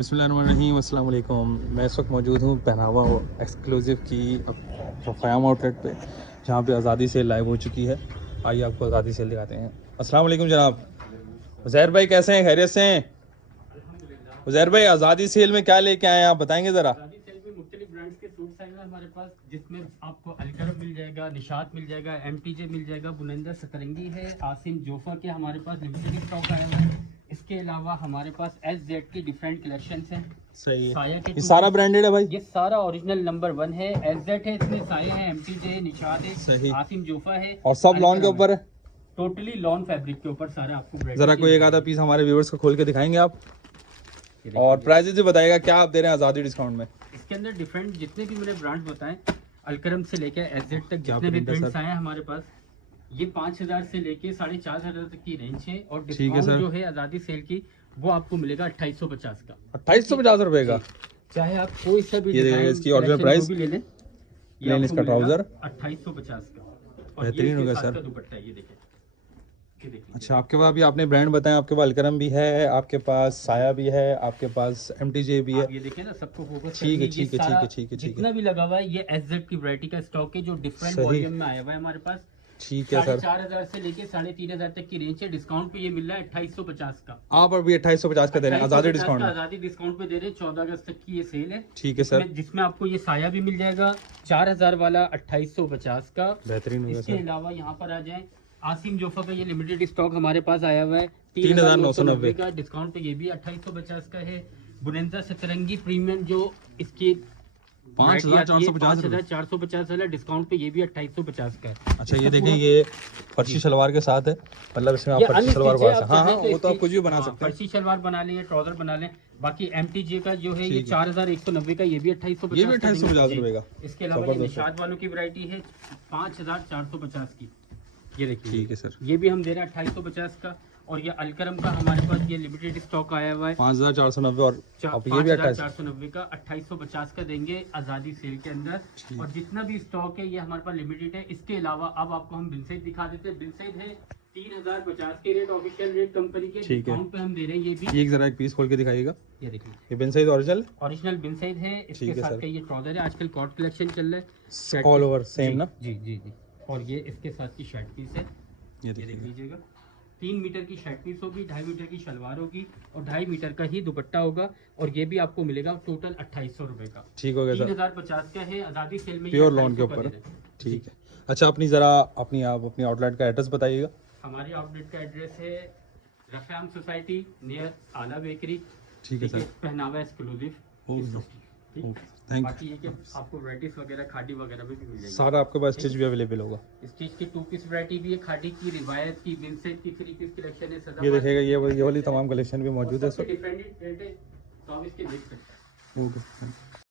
बिस्मिल्लाहिर्रहमानिर्रहीम, अस्सलाम वालेकुम। मैं इस वक्त मौजूद हूँ पहनावा एक्सक्लूसिव की फ़याम आउटलेट पे, जहाँ पे आज़ादी सेल लाइव हो चुकी है। आइए आपको आज़ादी सेल दिखाते हैं। अस्सलाम वालेकुम जनाब। उज़ैर भाई कैसे हैं, खैरियत से हैं? उज़ैर भाई आज़ादी सेल में क्या लेके आए हैं, आप बताएंगे ज़रा। आज़ादी सेल में मुख्तलिफ ब्रांड्स के सूट्स आए हैं हमारे पास, जिसमें आपको अलकरम मिल जाएगा, निशात मिल जाएगा, एमटीजे मिल जाएगा, बुलंदा सतरंगी है, आसिम जोफा के हमारे पास लिमिटेड स्टॉक आया हुआ है। इसके अलावा हमारे पास SZ की डिफरेंट कलेक्शंस हैं। सही है, साया के ये सारा ब्रांडेड है भाई? ये सारा ओरिजिनल नंबर 1 है। SZ है, इसमें साया है, एमटीजे है, निशात है, सही। आसिम जोफा है और सब लॉन के ऊपर है? टोटली लॉन फैब्रिक के ऊपर सारा आपको। ज़रा कोई एक आधा पीस हमारे व्यूअर्स को खोल के दिखाएंगे आप, और प्राइजेस भी बताइएगा क्या आप दे रहे हैं आज़ादी डिस्काउंट में। इसके अंदर डिफरेंट जितने भी मैंने ब्रांड बताएं, अलकरम से लेकर SZ तक जितने भी प्रिंट्स आए हैं हमारे पास, ये 5000 से लेके 4500 तक की रेंज है। और डिस्काउंट जो है आज़ादी सेल की, वो आपको मिलेगा 2850 का। 2850 रुपए का। चाहे आप कोई सा भी इसकी ऑरिजिनल प्राइस भी ले लें, प्लेन इसका ट्राउजर 2850 का। और बेहतरीन होगा सर। का दुपट्टा ये देखें, ये देखिए। अच्छा, आपके पास अभी आपने ब्रांड बताया, आपके पास अलकरम भी है, आपके पास साया भी है, आपके पास MTJ भी है। ये देखें ना, सबको फोकस। ठीक है ठीक है ठीक है ठीक है। जितना भी लगा हुआ है ये SZ की वैरायटी का स्टॉक है, जो डिफरेंट वॉल्यूम में आया हुआ है हमारे पास। ठीक है सर। 4000 से लेके 3500 तक की रेंज है। डिस्काउंट पे ये मिल रहा है 2850 का। आप अभी 2850 का दे रहे हैं आज़ादी डिस्काउंट? आज़ादी डिस्काउंट पे दे रहे हैं। 14 अगस्त तक की ये सेल है। ठीक है सर। जिसमें आपको ये साया भी मिल जाएगा 4000 वाला 2850 का। बेहतरीन होगा इसके सर। अलावा यहाँ पर आ जाए, आसिम जोफा का ये लिमिटेड स्टॉक हमारे पास आया हुआ है 3990 का। डिस्काउंट पे ये भी 2850 का है। बुलंदा सतरंगी प्रीमियम जो इसकी 5450 वाला, डिस्काउंट पे ये भी 2850 का है। अच्छा, ये देखें, ये फर्शी शलवार के साथ है, मतलब इसमें आप फर्शी शलवार बना सकते हैं। हाँ हाँ, वो तो आप कुछ भी बना सकते हैं। फर्शी शलवार बना लें, ट्राउजर बना लें। बाकी MTJ का जो है ये 4190 का, ये भी 2850, ये भी 2850 रुपए का। इसके अलावा निशात वालों की वैरायटी है 5450 की, ये देखिए। ठीक है सर, ये भी हम दे रहे हैं 2850 का। और ये अलकरम का हमारे पास ये लिमिटेड स्टॉक आया हुआ है 5490, और ये भी 5490 का 2850 का देंगे आज़ादी सेल के अंदर। और जितना भी स्टॉक है ये हमारे पास लिमिटेड है। इसके अलावा अब आपको हम बिल साइज दिखा देते हैं। बिल साइज है 3050 के रेट, ऑफिशियल रेट कंपनी के। डिस्काउंट पे हम दे रहे हैं ये भी। एक जरा एक पीस खोल के दिखाइएगा। ये देखिए, ये बिन साइज ओरिजिनल बिन साइज है। इसके साथ का ये ट्राउजर है, आजकल कॉट कलेक्शन चल रहा है, ऑल ओवर सेम ना। जी जी जी। और ये इसके साथ की शर्ट पीस है, ये देख लीजिएगा। 3 मीटर की शर्ट पीस होगी, 2.5 मीटर की शलवार होगी, और 2.5 मीटर का ही दुपट्टा होगा। और ये भी आपको मिलेगा टोटल 2800 रुपए का। ठीक हो गया सर। 3050 का है आज़ादी सेल में, प्योर लॉन के ऊपर। ठीक है। अच्छा, आप अपनी आउटलेट का एड्रेस बताइएगा। हमारी आउटलेट का एड्रेस है रफ़ाम सोसाइटी नियर आला बेकरी। ठीक है सर। पहनावा एक्सक्लूसिव। थैंक बाकी ये कि आपको वैराइटीज वगैरह खादी वगैरह में भी मिल जाएगी। सारा आपके पास स्टिच भी अवेलेबल होगा। स्टिच की 2 पीस वैरायटी भी है, खादी की, रिवायत की, विंसेज की 3 पीस कलेक्शन है। ये देखिएगा, ये वाली तमाम कलेक्शन भी मौजूद है सर। डिफरेंट रेट है, तो आप इसके देख सकते हैं। ओके।